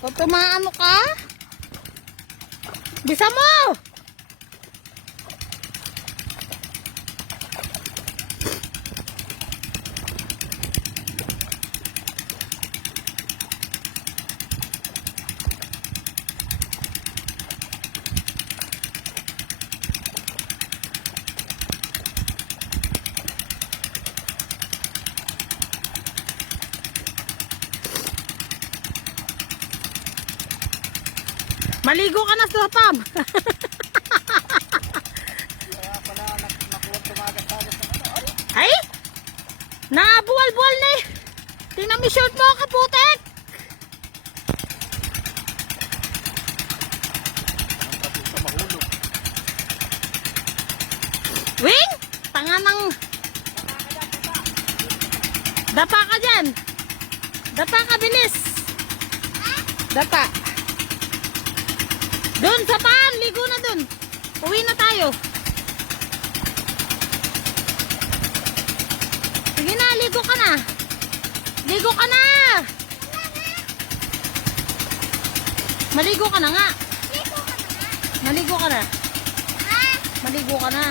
Tumaano ka? Bisa mo! Maligo ka na sa pam. Kaya pala nakuha tumagas-tagas ng ano. Ay! Nabuwal-buwal na eh. Tingnan mo short mo, kaputek. Ang kapit sa mahulog. Wing! Tanga ng... Dapa ka dyan. Dapa ka, bilis. Dapa. Doon sa paan, ligo na doon. Uwi na tayo. Sige na, ligo ka na. Ligo ka na. Maligo ka na nga. Maligo ka na. Maligo ka na.